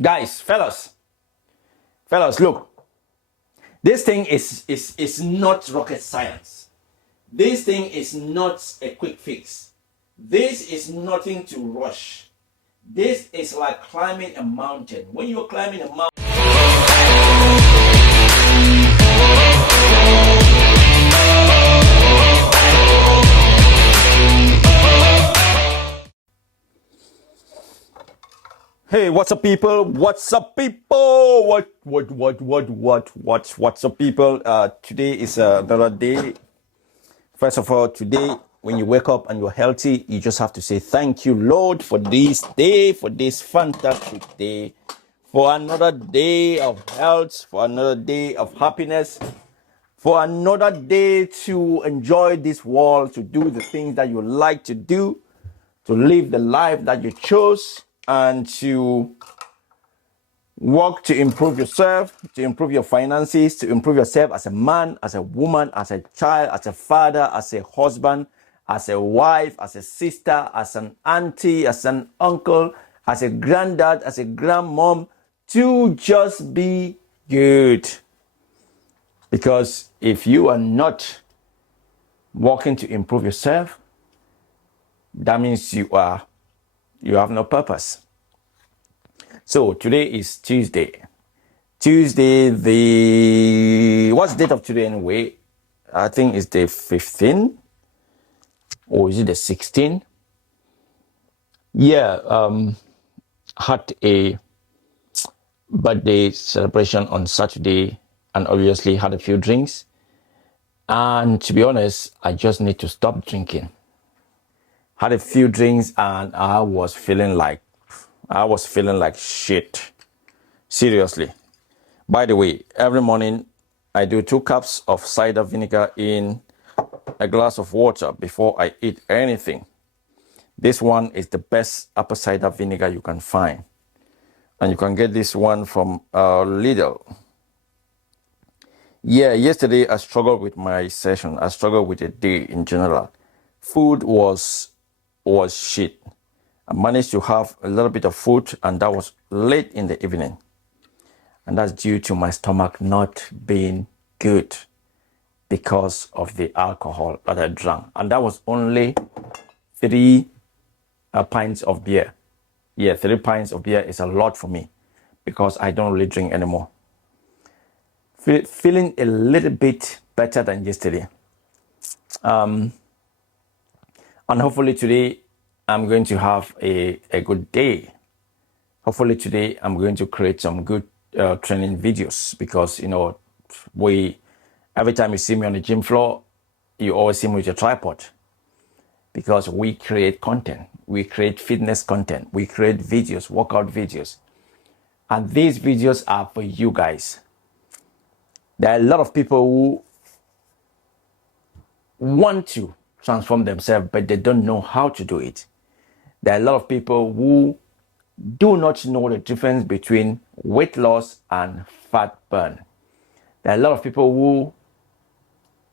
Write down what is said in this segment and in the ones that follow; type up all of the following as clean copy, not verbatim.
Guys, fellas, look. This thing is not rocket science. This thing is not a quick fix. This is nothing to rush. This is like climbing a mountain. When you're climbing a mountain, hey, what's up, people? What's up, people? What's up, people? Today is another day. First of all, today, when you wake up and you're healthy, you just have to say thank you, Lord, for this day, for this fantastic day, for another day of health, for another day of happiness, for another day to enjoy this world, to do the things that you like to do, to live the life that you chose, and to work to improve yourself, to improve your finances, to improve yourself as a man, as a woman, as a child, as a father, as a husband, as a wife, as a sister, as an auntie, as an uncle, as a granddad, as a grandmom, to just be good. Because if you are not working to improve yourself, that means you have no purpose. So today is Tuesday. What's the date of today anyway? I think it's the 15th, or is it the 16th? Yeah, had a birthday celebration on Saturday and obviously had a few drinks. And to be honest, I just need to stop drinking. Had a few drinks and I was feeling like shit. Seriously. By the way, every morning I do 2 cups of cider vinegar in a glass of water before I eat anything. This one is the best apple cider vinegar you can find. And you can get this one from Lidl. Yeah, yesterday I struggled with my session. I struggled with the day in general. Food was shit. I managed to have a little bit of food, and that was late in the evening. And that's due to my stomach not being good because of the alcohol that I drank. And that was only 3 pints of beer. Yeah, 3 pints of beer is a lot for me because I don't really drink anymore. Feeling a little bit better than yesterday. And hopefully today I'm going to have a good day. Hopefully today I'm going to create some good training videos because, every time you see me on the gym floor, you always see me with your tripod because we create content. We create fitness content. We create videos, workout videos. And these videos are for you guys. There are a lot of people who want to transform themselves, but they don't know how to do it. There are a lot of people who do not know the difference between weight loss and fat burn. There are a lot of people who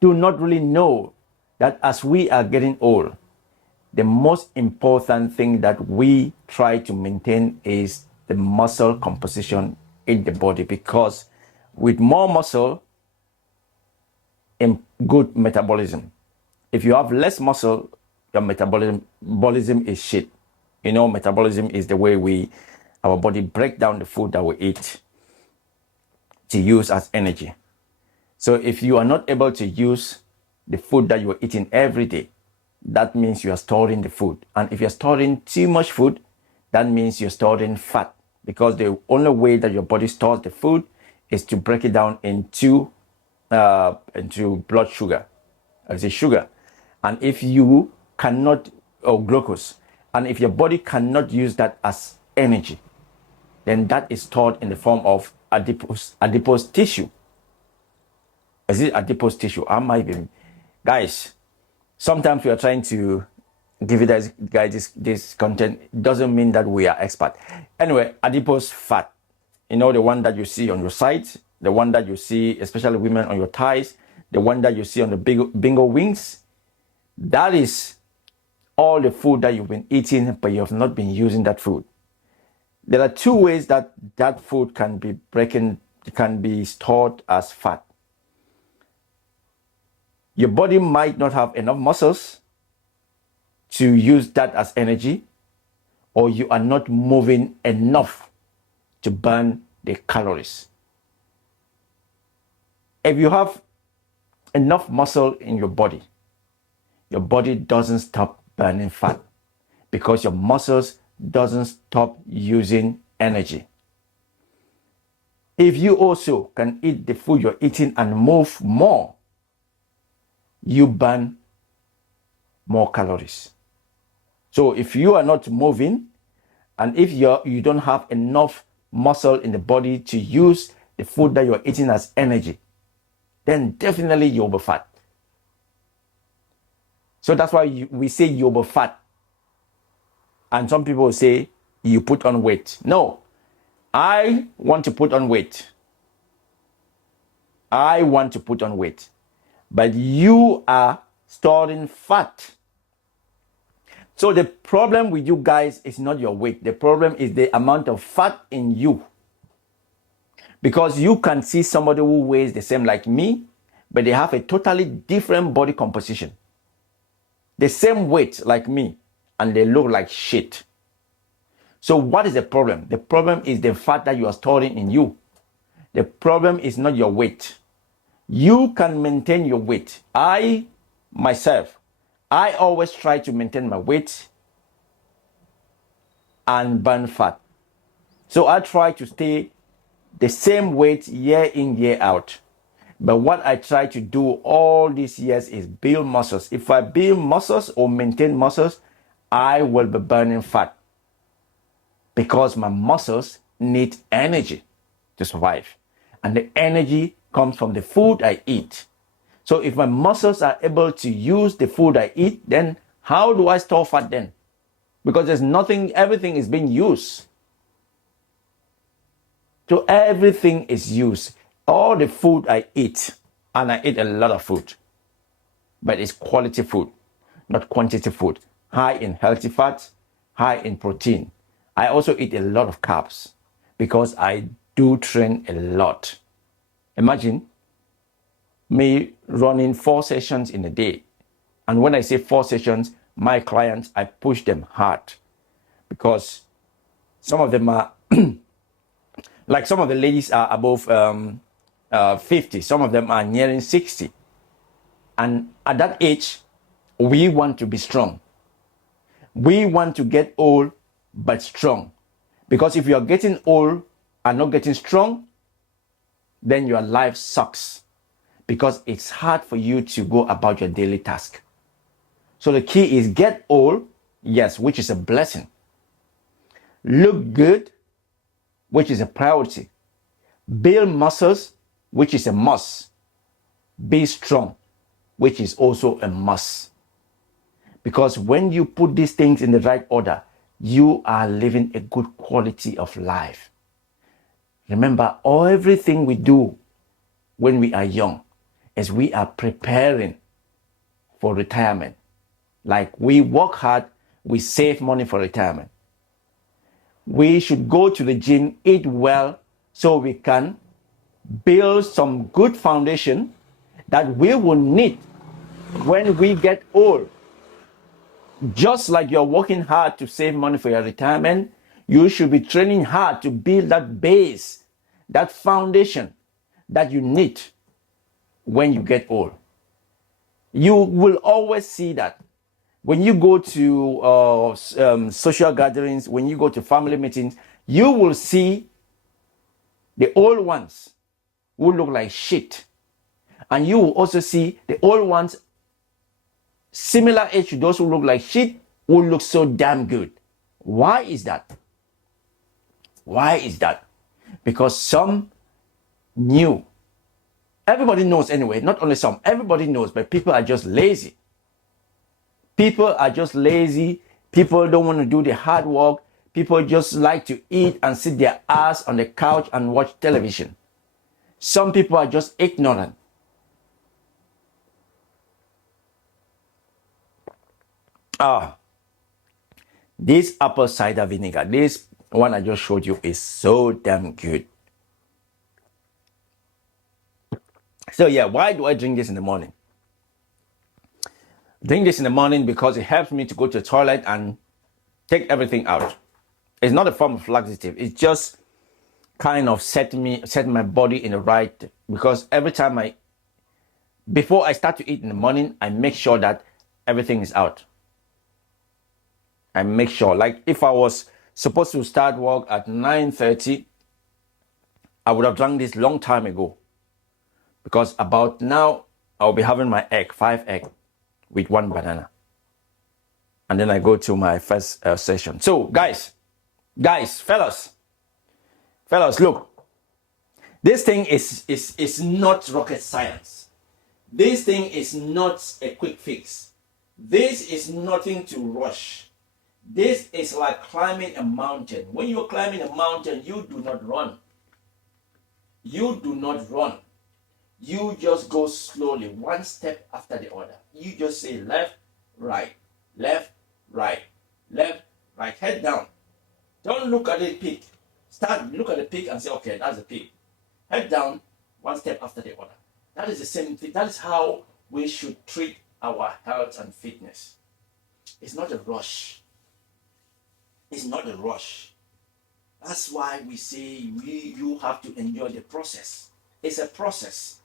do not really know that as we are getting old, the most important thing that we try to maintain is the muscle composition in the body, because with more muscle in good metabolism. If you have less muscle, your metabolism is shit. Metabolism is the way our body break down the food that we eat to use as energy. So if you are not able to use the food that you are eating every day, that means you are storing the food. And if you're storing too much food, that means you're storing fat, because the only way that your body stores the food is to break it down into blood sugar, as a sugar. And if you cannot, or glucose, and if your body cannot use that as energy, then that is stored in the form of adipose tissue. Is it adipose tissue? Guys, sometimes we are trying to give you guys this content. It doesn't mean that we are expert. Anyway, adipose fat. The one that you see on your sides, the one that you see, especially women, on your thighs, the one that you see on the bingo wings. That is all the food that you've been eating, but you have not been using that food. There are two ways that that food can be stored as fat. Your body might not have enough muscles to use that as energy, or you are not moving enough to burn the calories. If you have enough muscle in your body doesn't stop burning fat because your muscles doesn't stop using energy. If you also can eat the food you're eating and move more, you burn more calories. So if you are not moving, and if you don't have enough muscle in the body to use the food that you're eating as energy, then definitely you'll be fat. So that's why we say you'll be fat. And some people say you put on weight. No, I want to put on weight. I want to put on weight. But you are storing fat. So the problem with you guys is not your weight. The problem is the amount of fat in you. Because you can see somebody who weighs the same like me, but they have a totally different body composition. The same weight like me, and they look like shit. So what is the problem? The problem is the fat that you are storing in you. The problem is not your weight. You can maintain your weight. I always try to maintain my weight and burn fat. So I try to stay the same weight year in, year out. But what I try to do all these years is build muscles. If I build muscles or maintain muscles, I will be burning fat because my muscles need energy to survive. And the energy comes from the food I eat. So if my muscles are able to use the food I eat, then how do I store fat then? Because there's nothing, everything is being used. So everything is used. All the food I eat, and I eat a lot of food, but it's quality food, not quantity food. High in healthy fats, high in protein. I also eat a lot of carbs because I do train a lot. Imagine me running 4 sessions in a day. And when I say 4 sessions, my clients, I push them hard because some of them are, like some of the ladies are above 50. Some of them are nearing 60. And at that age, we want to be strong. We want to get old but strong. Because if you are getting old and not getting strong, then your life sucks. Because it's hard for you to go about your daily task. So the key is get old, yes, which is a blessing. Look good, which is a priority. Build muscles, which is a must. Be strong, which is also a must. Because when you put these things in the right order, you are living a good quality of life. Remember, everything we do when we are young is we are preparing for retirement. Like we work hard, we save money for retirement. We should go to the gym, eat well, so we can build some good foundation that we will need when we get old. Just like you're working hard to save money for your retirement, you should be training hard to build that base, that foundation that you need when you get old. You will always see that. When you go to social gatherings, when you go to family meetings, you will see the old ones who look like shit. And you will also see the old ones similar age to those who look like shit who look so damn good. Why is that? Why is that? Because some knew. Everybody knows anyway, not only some, everybody knows, but people are just lazy. People are just lazy. People don't want to do the hard work. People just like to eat and sit their ass on the couch and watch television. Some people are just ignorant. This apple cider vinegar, this one I just showed you is so damn good. So yeah, why do I drink this in the morning? Drink this in the morning because it helps me to go to the toilet and take everything out. It's not a form of laxative. It's just kind of set my body in the right, because every time before I start to eat in the morning, I make sure that everything is out. I make sure, like if I was supposed to start work at 9:30, I would have drunk this long time ago, because about now I'll be having my 5 egg with 1 banana, and then I go to my first session. So guys, fellas, look, this thing is not rocket science. This thing is not a quick fix. This is nothing to rush. This is like climbing a mountain. When you're climbing a mountain, you do not run. You do not run. You just go slowly, one step after the other. You just say left, right, left, right, left, right, head down. Don't look at the peak. Look at the peak and say, okay, that's the peak. Head down, one step after the other. That is the same thing. That is how we should treat our health and fitness. It's not a rush. It's not a rush. That's why we say you have to enjoy the process. It's a process.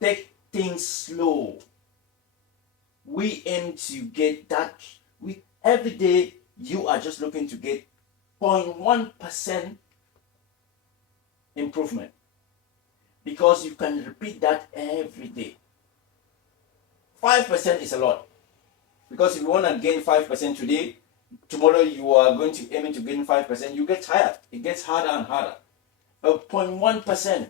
Take things slow. We aim to get that. Every day you are just looking to get 0.1% improvement, because you can repeat that every day. 5% is a lot, because if you want to gain 5% today, tomorrow you are going to aim to gain 5%. You get tired. It gets harder and harder. 0.1%,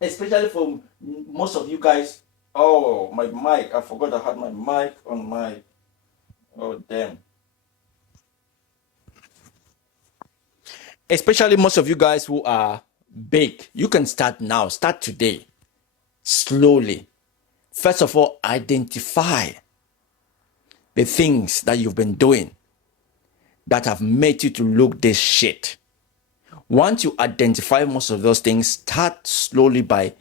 especially for most of you guys. Oh, my mic! I forgot I had my mic on my. Oh damn! Especially most of you guys who are big, you can start now. Start today, slowly. First of all, identify the things that you've been doing that have made you to look this shit. Once you identify most of those things, start slowly by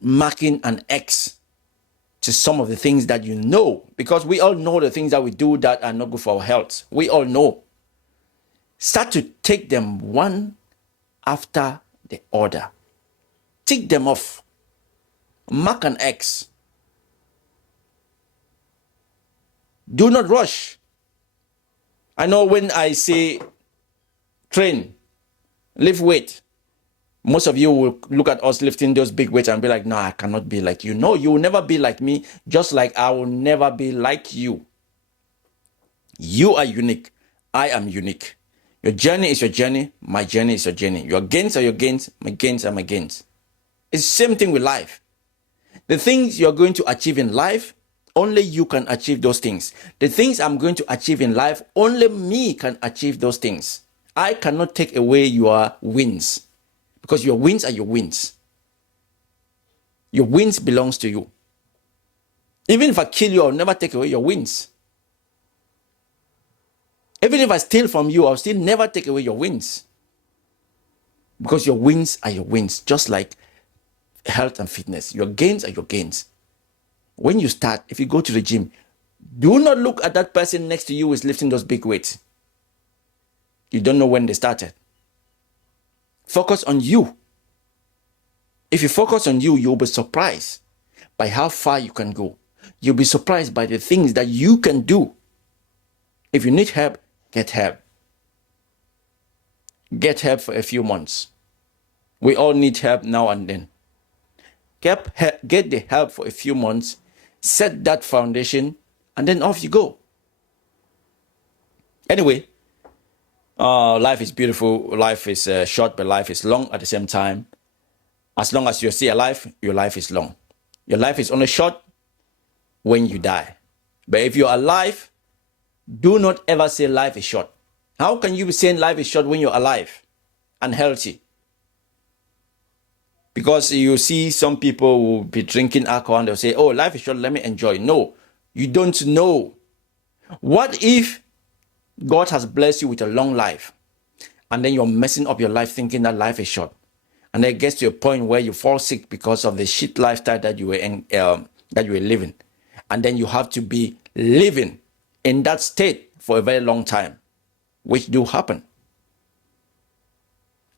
marking an X to some of the things that you know, because we all know the things that we do that are not good for our health. We all know. Start to take them one after the other. Tick them off. Mark an X. Do not rush. I know when I say train, lift weight, most of you will look at us lifting those big weights and be like, no, I cannot be like you. No, you will never be like me, just like I will never be like you. You are unique. I am unique. Your journey is your journey. My journey is your journey. Your gains are your gains. My gains are my gains. It's the same thing with life. The things you're going to achieve in life, only you can achieve those things. The things I'm going to achieve in life, only me can achieve those things. I cannot take away your wins, because your wins are your wins. Your wins belongs to you. Even if I kill you, I'll never take away your wins. Even if I steal from you, I'll still never take away your wins. Because your wins are your wins, just like health and fitness. Your gains are your gains. When you start, if you go to the gym, do not look at that person next to you who is lifting those big weights. You don't know when they started. Focus on you. If you focus on you, you'll be surprised by how far you can go. You'll be surprised by the things that you can do. If you need help, get help. Get help for a few months. We all need help now and then. Get the help for a few months, set that foundation, and then off you go. Anyway, life is beautiful. Life is short, but life is long at the same time. As long as you're still alive, your life is long. Your life is only short when you die. But if you're alive, do not ever say life is short. How can you be saying life is short when you're alive and healthy? Because you see some people will be drinking alcohol and they'll say, oh, life is short, let me enjoy. No, you don't know. What if God has blessed you with a long life, and then you're messing up your life thinking that life is short. And then it gets to a point where you fall sick because of the shit lifestyle that you were living. And then you have to be living in that state for a very long time, which do happen.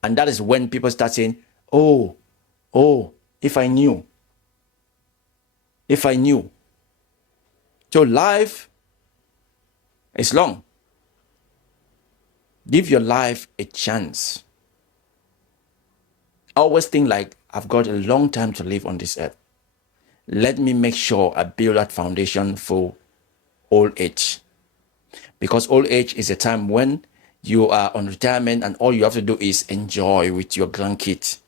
And that is when people start saying, oh, if I knew. If I knew. So life is long. Give your life a chance. I always think like, I've got a long time to live on this earth. Let me make sure I build that foundation for old age. Because old age is a time when you are on retirement and all you have to do is enjoy with your grandkids.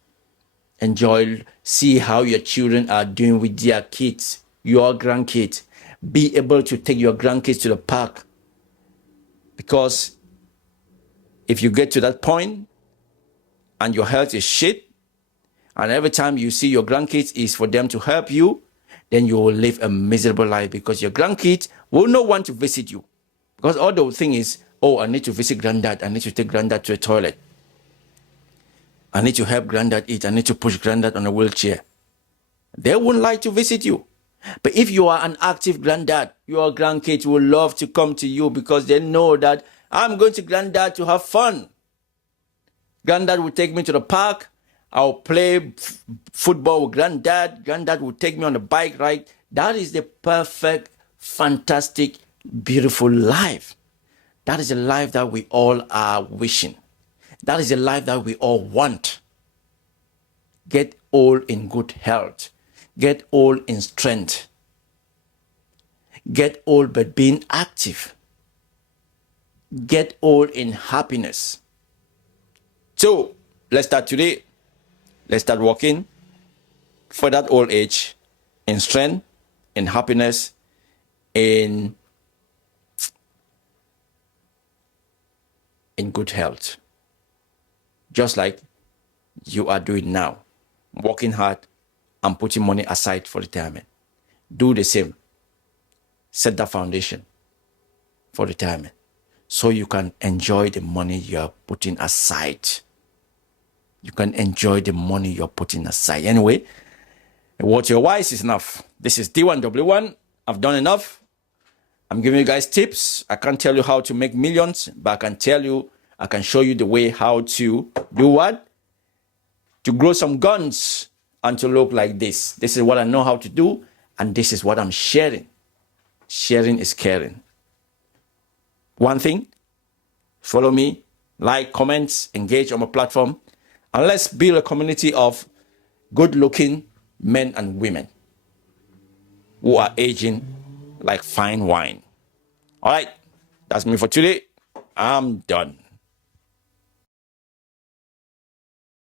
Enjoy, see how your children are doing with their kids, your grandkids. Be able to take your grandkids to the park. Because if you get to that point and your health is shit, and every time you see your grandkids is for them to help you, then you will live a miserable life because your grandkids will not want to visit you. Because all the thing is, oh, I need to visit granddad. I need to take granddad to the toilet. I need to help granddad eat. I need to push granddad on a wheelchair. They wouldn't like to visit you. But if you are an active granddad, your grandkids will love to come to you because they know that I'm going to granddad to have fun. Granddad will take me to the park. I'll play football with granddad. Granddad will take me on a bike ride. That is the perfect, fantastic, beautiful life. That is a life that we all are wishing. That is a life that we all want. Get old in good health. Get old in strength. Get old but being active. Get old in happiness. So, let's start today. Let's start working for that old age in strength, in happiness, in good health. Just like you are doing now. Working hard and putting money aside for retirement. Do the same. Set the foundation for retirement so you can enjoy the money you are putting aside. You can enjoy the money you're putting aside. Anyway, what you're wise is enough. This is D1W1. I've done enough. I'm giving you guys tips. I can't tell you how to make millions, but I can show you the way how to do what? To grow some guns and to look like this. This is what I know how to do, and this is what I'm sharing. Sharing is caring. One thing, follow me, like, comments, engage on my platform, and let's build a community of good-looking men and women who are aging like fine wine. All right, that's me for today. I'm done.